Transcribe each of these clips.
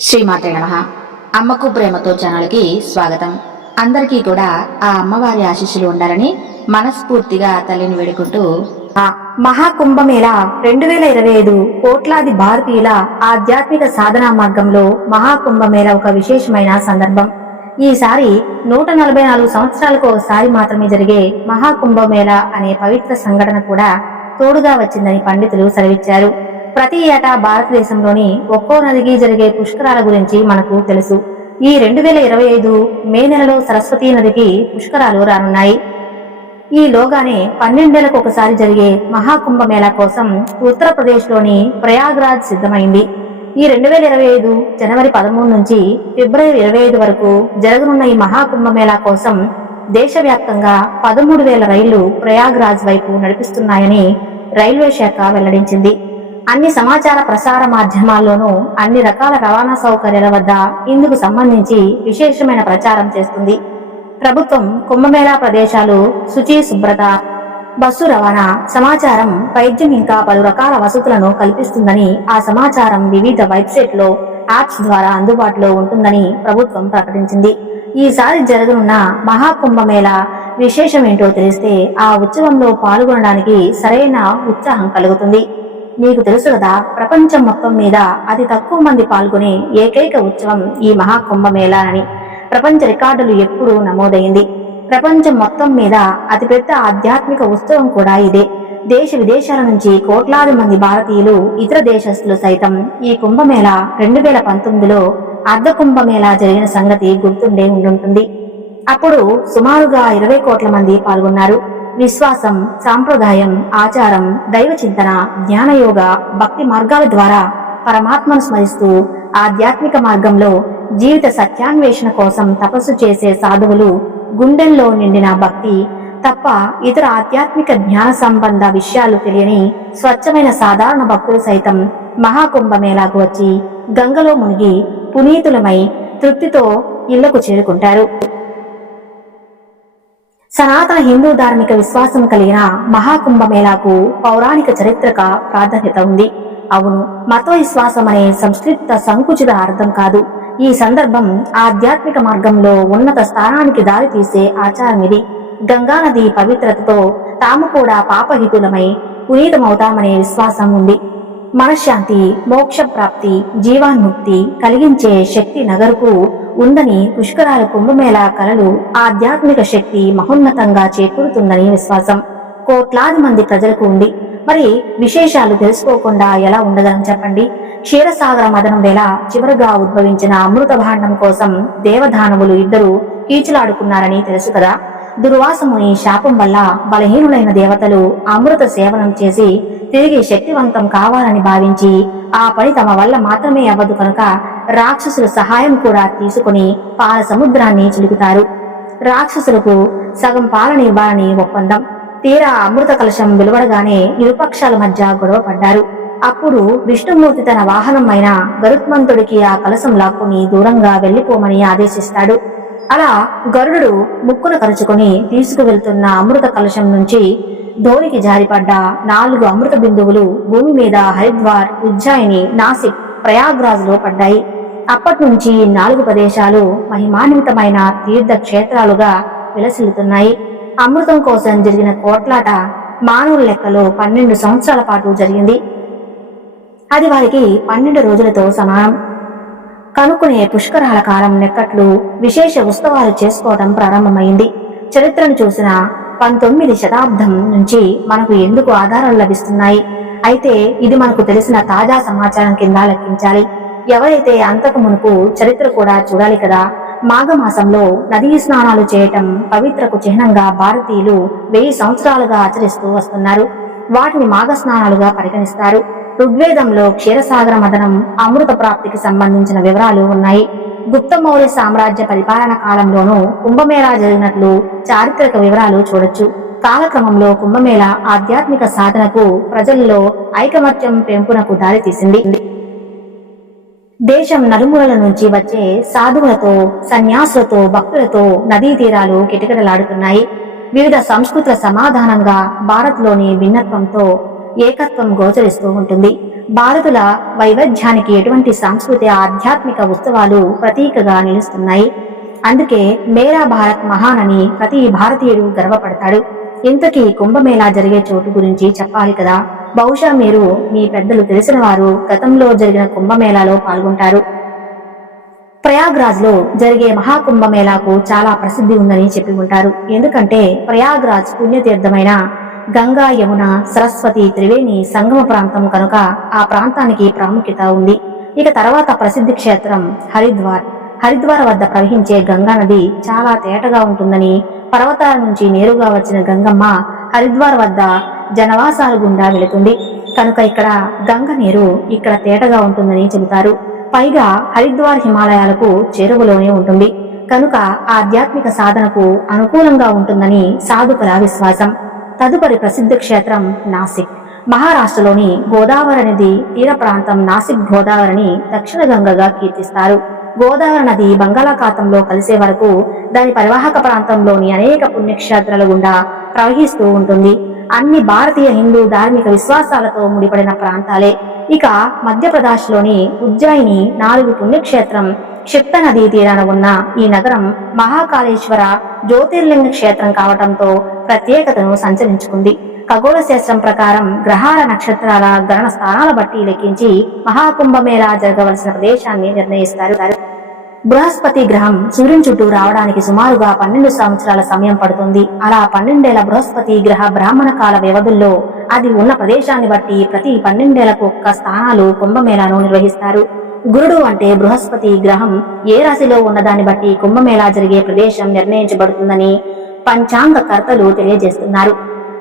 శ్రీమాతే నమః. అమ్మకు ప్రేమతో ఛానల్కి స్వాగతం. అందరికీ కూడా ఆ అమ్మవారి ఆశీస్సులు ఉండాలని మనస్ఫూర్తిగా తల్లిని వేడుకుంటూ, మహాకుంభమేళ 2025 కోట్లాది భారతీయుల ఆధ్యాత్మిక సాధనా మార్గంలో మహాకుంభమేళ ఒక విశేషమైన సందర్భం. ఈసారి 144 సంవత్సరాలకు ఒకసారి మాత్రమే జరిగే మహాకుంభమేళ అనే పవిత్ర సంఘటన కూడా తోడుగా వచ్చిందని పండితులు సెలవిచ్చారు. ప్రతి ఏటా భారతదేశంలోని ఒక్కో నదికి జరిగే పుష్కరాల గురించి మనకు తెలుసు. ఈ 2025 మే నెలలో సరస్వతీ నదికి పుష్కరాలు రానున్నాయి. ఈలోగానే 12 ఏళ్లకు ఒకసారి జరిగే మహాకుంభమేళా కోసం ఉత్తరప్రదేశ్లోని ప్రయాగ్రాజ్ సిద్ధమైంది. ఈ 2025 జనవరి 13 నుంచి ఫిబ్రవరి 25 వరకు జరగనున్న ఈ మహాకుంభమేళా కోసం దేశవ్యాప్తంగా 13,000 రైళ్లు ప్రయాగ్రాజ్ వైపు నడిపిస్తున్నాయని రైల్వే శాఖ వెల్లడించింది. అన్ని సమాచార ప్రసార మాధ్యమాల్లోనూ అన్ని రకాల రవాణా సౌకర్యాల వద్ద ఇందుకు సంబంధించి విశేషమైన ప్రచారం చేస్తుంది. ప్రభుత్వం కుంభమేళా ప్రదేశాలు, శుచి శుభ్రత, బస్సు రవాణా, సమాచారం, వైద్యం ఇంకా పలు రకాల వసతులను కల్పిస్తుందని, ఆ సమాచారం వివిధ వెబ్సైట్లో, యాప్స్ ద్వారా అందుబాటులో ఉంటుందని ప్రభుత్వం ప్రకటించింది. ఈసారి జరగనున్న మహాకుంభమేళా విశేషమేంటో తెలిస్తే ఆ ఉత్సవంలో పాల్గొనడానికి సరైన ఉత్సాహం కలుగుతుంది. మీకు తెలుసు కదా, ప్రపంచం మొత్తం మీద అతి తక్కువ మంది పాల్గొనే ఏకైక ఉత్సవం ఈ మహాకుంభమేళా అని ప్రపంచ రికార్డులు ఎప్పుడూ నమోదైంది. ప్రపంచం మొత్తం మీద అతిపెద్ద ఆధ్యాత్మిక ఉత్సవం కూడా ఇదే. దేశ విదేశాల నుంచి కోట్లాది మంది భారతీయులు, ఇతర దేశస్తులు సైతం ఈ కుంభమేళా 2019లో అర్ధ కుంభమేళా జరిగిన సంగతి గుర్తుండే ఉండుంటుంది. అప్పుడు సుమారుగా 20 కోట్ల మంది పాల్గొన్నారు. విశ్వాసం, సాంప్రదాయం, ఆచారం, దైవ చింతన, జ్ఞానయోగ, భక్తి మార్గాల ద్వారా పరమాత్మను స్మరిస్తూ ఆధ్యాత్మిక మార్గంలో జీవిత సత్యాన్వేషణ కోసం తపస్సు చేసే సాధువులు, గుండెల్లో నిండిన భక్తి తప్ప ఇతర ఆధ్యాత్మిక జ్ఞాన సంబంధ విషయాలు తెలియని స్వచ్ఛమైన సాధారణ భక్తులు సైతం మహాకుంభమేళాకు వచ్చి గంగలో మునిగి పునీతులమై తృప్తితో ఇళ్లకు చేరుకుంటారు. సనాతన హిందూ ధార్మిక విశ్వాసం కలిగిన మహాకుంభమేళాకు పౌరాణిక చరిత్రక ప్రాధాన్యత ఉంది. అవును, మత విశ్వాసం అనే సంస్కృత సంకుచిత అర్థం కాదు. ఈ సందర్భం ఆధ్యాత్మిక మార్గంలో ఉన్నత స్థానానికి దారి తీసే ఆచారం ఇది. గంగానది పవిత్రతతో తాము కూడా పాపహితులమై పునీతమవుతామనే విశ్వాసం ఉంది. మనశ్శాంతి, మోక్ష ప్రాప్తి, జీవాన్ముక్తి కలిగించే శక్తి నగరుకు ఉందని, పుష్కరాల కుంభమేళా కలలు ఆధ్యాత్మిక శక్తి మహోన్నతంగా చేకూరుతుందని విశ్వాసం కోట్లాది మంది ప్రజలకు ఉంది. మరి విశేషాలు తెలుసుకోకుండా ఎలా ఉండగలం చెప్పండి? క్షీరసాగర మదనం వేళ చివరగా ఉద్భవించిన అమృత భాండం కోసం దేవదానవులు ఇద్దరు కీచులాడుకున్నారని తెలుసు కదా. దుర్వాసముని శాపం వల్ల బలహీనులైన దేవతలు అమృత సేవనం చేసి తిరిగి శక్తివంతం కావాలని భావించి ఆ పని తమ వల్ల మాత్రమే అవ్వదు కనుక రాక్షసుల సహాయం కూడా తీసుకుని పాల సముద్రాన్ని చిలుకుతారు. రాక్షసులకు సగం పాలన ఇవ్వాలని ఒప్పందం. తీరా అమృత కలశం వెలువడగానే ఇరుపక్షాల మధ్య గొడవ పడ్డారు. అప్పుడు విష్ణుమూర్తి తన వాహనం అయిన గరుత్మంతుడికి ఆ కలశం లాక్కుని దూరంగా వెళ్లిపోమని ఆదేశిస్తాడు. అలా గరుడు ముక్కున కరుచుకొని తీసుకువెళ్తున్న అమృత కలశం నుంచి ధోనికి జారిపడ్డ 4 అమృత బిందువులు భూమి మీద హరిద్వార్, ఉజ్జయిని, నాసిక్, ప్రయాగ్రాజ్లో పడ్డాయి. అప్పటి నుంచి 4 ప్రదేశాలు మహిమాన్వితమైన తీర్థ క్షేత్రాలుగా విలసిల్లుతున్నాయి. అమృతం కోసం జరిగిన కోట్లాట మానవుల లెక్కలో 12 సంవత్సరాల పాటు జరిగింది. అది వారికి 12 రోజులతో సమానం. కనుక్కునే పుష్కరాల కాలం నెక్కట్లు విశేష ఉత్సవాలు చేసుకోవడం ప్రారంభమైంది. చరిత్రను చూసిన 19వ శతాబ్దం నుంచి మనకు ఎందుకు ఆధారాలు లభిస్తున్నాయి? అయితే ఇది మనకు తెలిసిన తాజా సమాచారం కింద లెక్కించాలి. ఎవరైతే అంతకు మునుపు చరిత్ర కూడా చూడాలి కదా. మాఘమాసంలో నదీ స్నానాలు చేయటం పవిత్రకు చిహ్నంగా భారతీయులు 1000 సంవత్సరాలుగా ఆచరిస్తూ వస్తున్నారు. వాటిని మాఘ స్నానాలుగా పరిగణిస్తారు. ఋగ్వేదంలో క్షీరసాగర మదనం, అమృత ప్రాప్తికి సంబంధించిన వివరాలు ఉన్నాయి. గుప్త మౌర్య సామ్రాజ్య పరిపాలన కాలంలోనూ కుంభమేళా జరిగినట్లు చారిత్రక వివరాలు చూడొచ్చు. కాలక్రమంలో కుంభమేళా ఆధ్యాత్మిక సాధనకు, ప్రజల్లో ఐకమత్యం పెంపునకు దారితీసింది. దేశం నలుమూలల నుంచి వచ్చే సాధువులతో, సన్యాసులతో, భక్తులతో నదీ తీరాలు కిటకిటలాడుతున్నాయి. వివిధ సంస్కృతుల సమాధానంగా భారత్లోని భిన్నత్వంతో ఏకత్వం గోచరిస్తూ ఉంటుంది. భారతుల వైవిధ్యానికి ఎటువంటి సాంస్కృతిక ఆధ్యాత్మిక ఉత్సవాలు ప్రతీకగా నిలుస్తున్నాయి. అందుకే మేరా భారత్ మహాన్ అని ప్రతి భారతీయుడు గర్వపడతాడు. ఇంతకీ కుంభమేళా జరిగే చోటు గురించి చెప్పాలి కదా. బహుశా మీరు మీ పెద్దలు తెలిసిన వారు గతంలో జరిగిన కుంభమేళాలో పాల్గొంటారు. ప్రయాగ్రాజ్ లో జరిగే మహాకుంభమేళాకు చాలా ప్రసిద్ధి ఉందని చెప్పి ఉంటారు. ఎందుకంటే ప్రయాగ్రాజ్ పుణ్యతీర్థమైన గంగా, యమున, సరస్వతి త్రివేణి సంగమ ప్రాంతం కనుక ఆ ప్రాంతానికి ప్రాముఖ్యత ఉంది. ఇక తర్వాత ప్రసిద్ధి క్షేత్రం హరిద్వార్ వద్ద ప్రవహించే గంగా నది చాలా తేటగా ఉంటుందని, పర్వతాల నుంచి నేరుగా వచ్చిన గంగమ్మ హరిద్వార్ వద్ద జనవాసాల గుండా వెళుతుంది కనుక ఇక్కడ గంగ నీరు ఇక్కడ తేటగా ఉంటుందని చెబుతారు. పైగా హరిద్వార్ హిమాలయాలకు చేరువలోనే ఉంటుంది కనుక ఆధ్యాత్మిక సాధనకు అనుకూలంగా ఉంటుందని సాధుకుల విశ్వాసం. తదుపరి ప్రసిద్ధ క్షేత్రం నాసిక్. మహారాష్ట్రలోని గోదావరి నది తీర ప్రాంతం నాసిక్ గోదావరిని దక్షిణ గంగగా కీర్తిస్తారు. గోదావరి నది బంగాళాఖాతంలో కలిసే వరకు దాని పరివాహక ప్రాంతంలోని అనేక పుణ్యక్షేత్రాల గుండా ప్రవహిస్తూ ఉంటుంది. అన్ని భారతీయ హిందూ ధార్మిక విశ్వాసాలతో ముడిపడిన ప్రాంతాలే. ఇక మధ్యప్రదేశ్ లోని ఉజ్జయిని 4 పుణ్యక్షేత్రం క్షిప్త నదీ తీరాన ఉన్న ఈ నగరం మహాకాళేశ్వర జ్యోతిర్లింగ క్షేత్రం కావటంతో ప్రత్యేకతను సంచరించుకుంది. ఖగోళ శాస్త్రం ప్రకారం గ్రహాల, నక్షత్రాల గణన స్థానాల బట్టి లెక్కించి మహాకుంభమేళా జరగవలసిన ప్రదేశాన్ని నిర్ణయిస్తారు. బృహస్పతి గ్రహం సూర్యుని చుట్టూ రావడానికి సుమారుగా 12 సంవత్సరాల సమయం పడుతుంది. అలా 12 ఏళ్ల బృహస్పతి గ్రహ బ్రాహ్మణ కాల వ్యవధుల్లో అది ఉన్న ప్రదేశాన్ని బట్టి ప్రతి 12 ఏళ్లకు ఒక్క స్థానాలు కుంభమేళాను నిర్వహిస్తారు. గురుడు అంటే బృహస్పతి గ్రహం ఏ రాశిలో ఉన్నదాన్ని బట్టి కుంభమేళా జరిగే ప్రదేశం నిర్ణయించబడుతుందని పంచాంగ కర్తలు తెలియజేస్తున్నారు.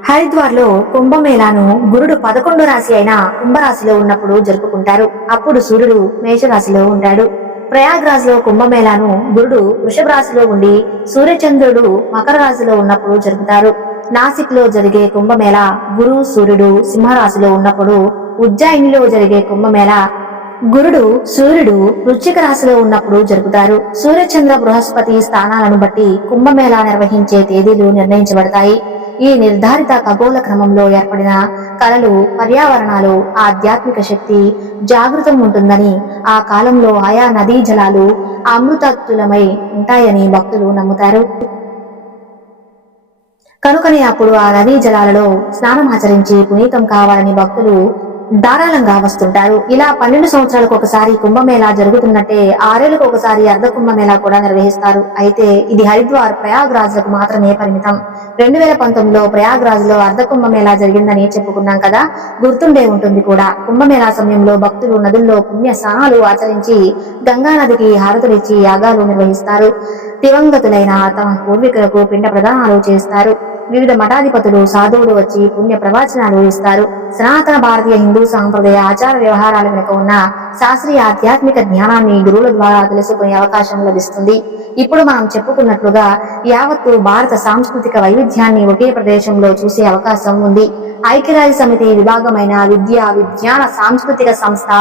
హరిద్వార్ లో కుంభమేళాను గురుడు 11 రాశి అయిన కుంభరాశిలో ఉన్నప్పుడు జరుపుకుంటారు. అప్పుడు సూర్యుడు మేషరాశిలో ఉంటాడు. ప్రయాగ్రాజ్ లో కుంభమేళాను గురుడు వృషభ రాశిలో ఉండి సూర్యచంద్రుడు మకర రాశిలో ఉన్నప్పుడు జరుపుతారు. నాసిక్ లో జరిగే కుంభమేళా గురు, సూర్యుడు సింహరాశిలో ఉన్నప్పుడు, ఉజ్జయినిలో జరిగే కుంభమేళా గురుడు, సూర్యుడు వృశ్చిక రాశిలో ఉన్నప్పుడు జరుపుతారు. సూర్యచంద్ర బృహస్పతి స్థానాలను బట్టి కుంభమేళా నిర్వహించే తేదీలు నిర్ణయించబడతాయి. ఈ నిర్ధారిత ఖగోళ క్రమంలో ఏర్పడిన కళలు, పర్యావరణాలు, ఆధ్యాత్మిక శక్తి జాగృతం ఉంటుందని, ఆ కాలంలో ఆయా నదీ జలాలు అమృతత్తులమై ఉంటాయని భక్తులు నమ్ముతారు. కనుకనే అప్పుడు ఆ నదీ జలాలలో స్నానం ఆచరించి పునీతం కావాలని భక్తులు ధారాళంగా వస్తుంటారు. ఇలా 12 సంవత్సరాలకు ఒకసారి కుంభమేళా జరుగుతున్నట్టే 6 ఏళ్లకు ఒకసారి అర్ధ కుంభమేళా కూడా నిర్వహిస్తారు. అయితే ఇది హరిద్వార్, ప్రయాగ్రాజ్ లకు మాత్రమే పరిమితం. 2019లో ప్రయాగ్రాజ్ లో అర్ధ కుంభమేళా జరిగిందని చెప్పుకున్నాం కదా, గుర్తుండే ఉంటుంది కూడా. కుంభమేళా సమయంలో భక్తులు నదుల్లో పుణ్య స్నానాలు ఆచరించి గంగా నదికి హారతులిచ్చి యాగాలు నిర్వహిస్తారు. దివంగతులైన తమ పూర్వీకులకు పిండ ప్రదానాలు చేస్తారు. వివిధ మఠాధిపతులు, సాధువులు వచ్చి పుణ్య ప్రవచనాలు ఇస్తారు. సనాతన భారతీయ హిందూ సాంప్రదాయ ఆచార వ్యవహారాల వెనుక ఉన్న శాస్త్రీయ ఆధ్యాత్మిక జ్ఞానాన్ని గురువుల ద్వారా తెలుసుకునే అవకాశం లభిస్తుంది. ఇప్పుడు మనం చెప్పుకున్నట్లుగా యావత్తు భారత సాంస్కృతిక వైవిధ్యాన్ని ఒకే ప్రదేశంలో చూసే అవకాశం ఉంది. ఐక్యరాజ్య సమితి విభాగమైన విద్యా, విజ్ఞాన, సాంస్కృతిక సంస్థ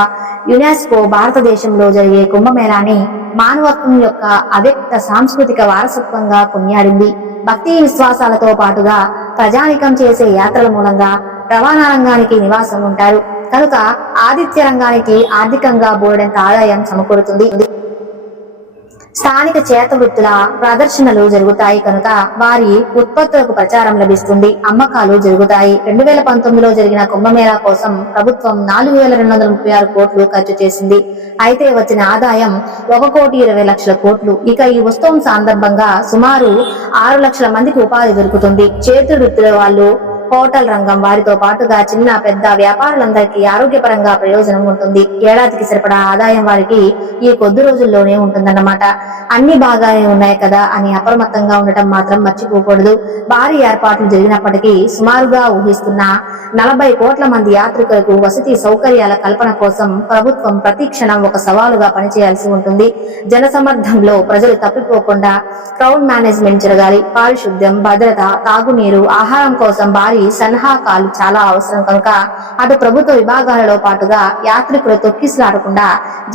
యునెస్కో భారతదేశంలో జరిగే కుంభమేళాని మానవత్వం యొక్క అవ్యక్త సాంస్కృతిక వారసత్వంగా కొనియాడింది. భక్తి విశ్వాసాలతో పాటుగా ప్రజానికం చేసే యాత్రల మూలంగా రవాణా రంగానికి నివాసం ఉంటారు కనుక ఆతిథ్య రంగానికి ఆర్థికంగా బోలెడంత ఆదాయం సమకూరుతుంది. స్థానిక చేత వృత్తుల ప్రదర్శనలు జరుగుతాయి కనుక వారి ఉత్పత్తులకు ప్రచారం లభిస్తుంది, అమ్మకాలు జరుగుతాయి. 2019లో జరిగిన కుంభమేళా కోసం ప్రభుత్వం 4,236 కోట్లు ఖర్చు చేసింది. అయితే వచ్చిన ఆదాయం 1,20,00,000 కోట్లు. ఇక ఈ ఉత్సవం సందర్భంగా సుమారు 6 లక్షల మందికి ఉపాధి దొరుకుతుంది. చేతి వృత్తుల వాళ్ళు, హోటల్ రంగం వారితో పాటుగా చిన్న పెద్ద వ్యాపారులందరికీ ఆరోగ్యపరంగా ప్రయోజనం ఉంటుంది. ఏడాదికి సరిపడా ఆదాయం వారికి ఈ కొద్ది రోజుల్లోనే ఉంటుందన్నమాట. అన్ని బాగానే ఉన్నాయి కదా అని అప్రమత్తంగా ఉండటం మాత్రం మర్చిపోకూడదు. భారీ ఏర్పాట్లు జరిగినప్పటికీ సుమారుగా ఊహిస్తున్న 40 కోట్ల మంది యాత్రికులకు వసతి సౌకర్యాల కల్పన కోసం ప్రభుత్వం ప్రతి క్షణం ఒక సవాలుగా పనిచేయాల్సి ఉంటుంది. జనసమర్థంలో ప్రజలు తప్పిపోకుండా క్రౌడ్ మేనేజ్మెంట్ జరగాలి. పారిశుద్ధ్యం, భద్రత, తాగునీరు, ఆహారం కోసం భారీ సన్నాహకాలు చాలా అవసరం కనుక అటు ప్రభుత్వ విభాగాలలో పాటుగా యాత్రికులు తొక్కిసలాడకుండా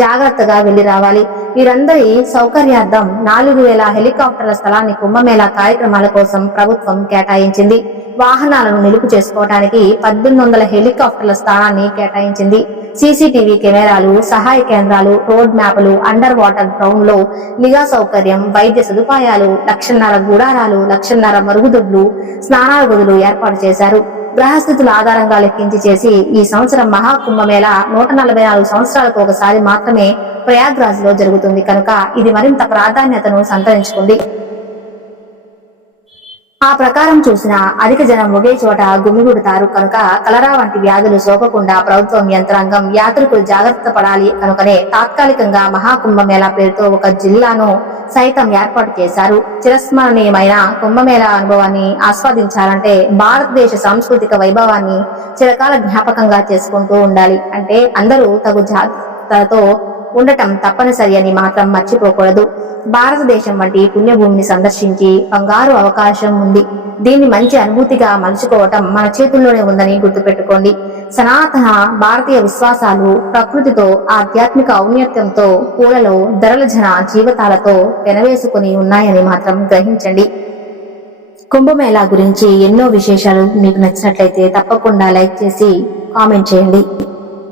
జాగ్రత్తగా వెళ్లి రావాలి. వీరందరి సౌకర్యార్థం 4,000 హెలికాప్టర్ల స్థలాన్ని కుంభమేళా కార్యక్రమాల కోసం ప్రభుత్వం కేటాయించింది. వాహనాలను నిలుపు చేసుకోవడానికి 1,800 హెలికాప్టర్ల స్థానాన్ని కేటాయించింది. సీసీటీవీ కెమెరాలు, సహాయ కేంద్రాలు, రోడ్ మ్యాపులు, అండర్ వాటర్ గ్రౌండ్ లో నిఘా సౌకర్యం, వైద్య సదుపాయాలు, 1,50,000 గుడారాలు, 1,50,000 మరుగుదొడ్లు, స్నానాల గదులు ఏర్పాటు చేశారు. గ్రహస్థితుల ఆధారంగా లెక్కించి చేసి ఈ సంవత్సరం మహాకుంభమేళ 144 సంవత్సరాలకు ఒకసారి మాత్రమే ప్రయాగ్రాజ్ లో జరుగుతుంది కనుక ఇది మరింత ప్రాధాన్యతను సంతరించుకుంది. ఆ ప్రకారం చూసిన అధిక జనం ఒకే చోట గుమిగూడుతారు కనుక కలరా వంటి వ్యాధులు సోకకుండా ప్రభుత్వం యంత్రాంగం యాత్రికులు జాగ్రత్త పడాలి కనుకనే తాత్కాలికంగా మహాకుంభమేళా పేరుతో ఒక జిల్లాను సైతం ఏర్పాటు చేశారు. చిరస్మరణీయమైన కుంభమేళా అనుభవాన్ని ఆస్వాదించాలంటే భారతదేశ సాంస్కృతిక వైభవాన్ని చిరకాల జ్ఞాపకంగా చేసుకుంటూ ఉండాలి. అంటే అందరూ తగు జాగ్రత్తతో ఉండటం తప్పనిసరి అని మాత్రం మర్చిపోకూడదు. భారతదేశం వంటి పుణ్యభూమిని సందర్శించి బంగారు అవకాశం ఉంది. దీన్ని మంచి అనుభూతిగా మలుచుకోవటం మన చేతుల్లోనే ఉందని గుర్తుపెట్టుకోండి. సనాతన భారతీయ విశ్వాసాలు ప్రకృతితో, ఆధ్యాత్మిక ఔన్నత్యంతో, పూలలో ధరల జన జీవితాలతో పెనవేసుకుని ఉన్నాయని మాత్రం గ్రహించండి. కుంభమేళా గురించి ఎన్నో విశేషాలు మీకు నచ్చినట్లయితే తప్పకుండా లైక్ చేసి కామెంట్ చేయండి.